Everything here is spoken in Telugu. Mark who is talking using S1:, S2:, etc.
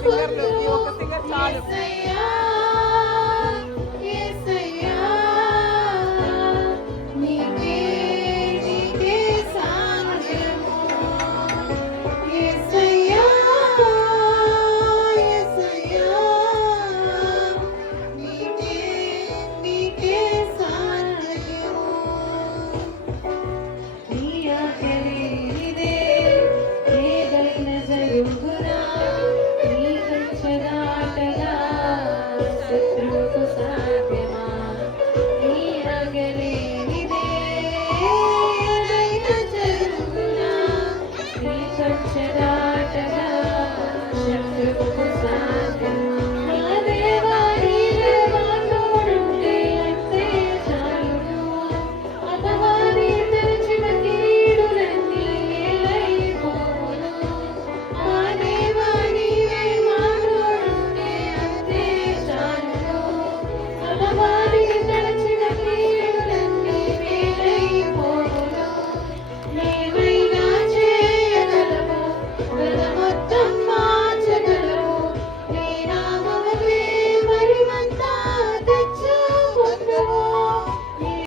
S1: సింగర్ ప్రతి ఒక్క సింగర్ చాలు. sa akin.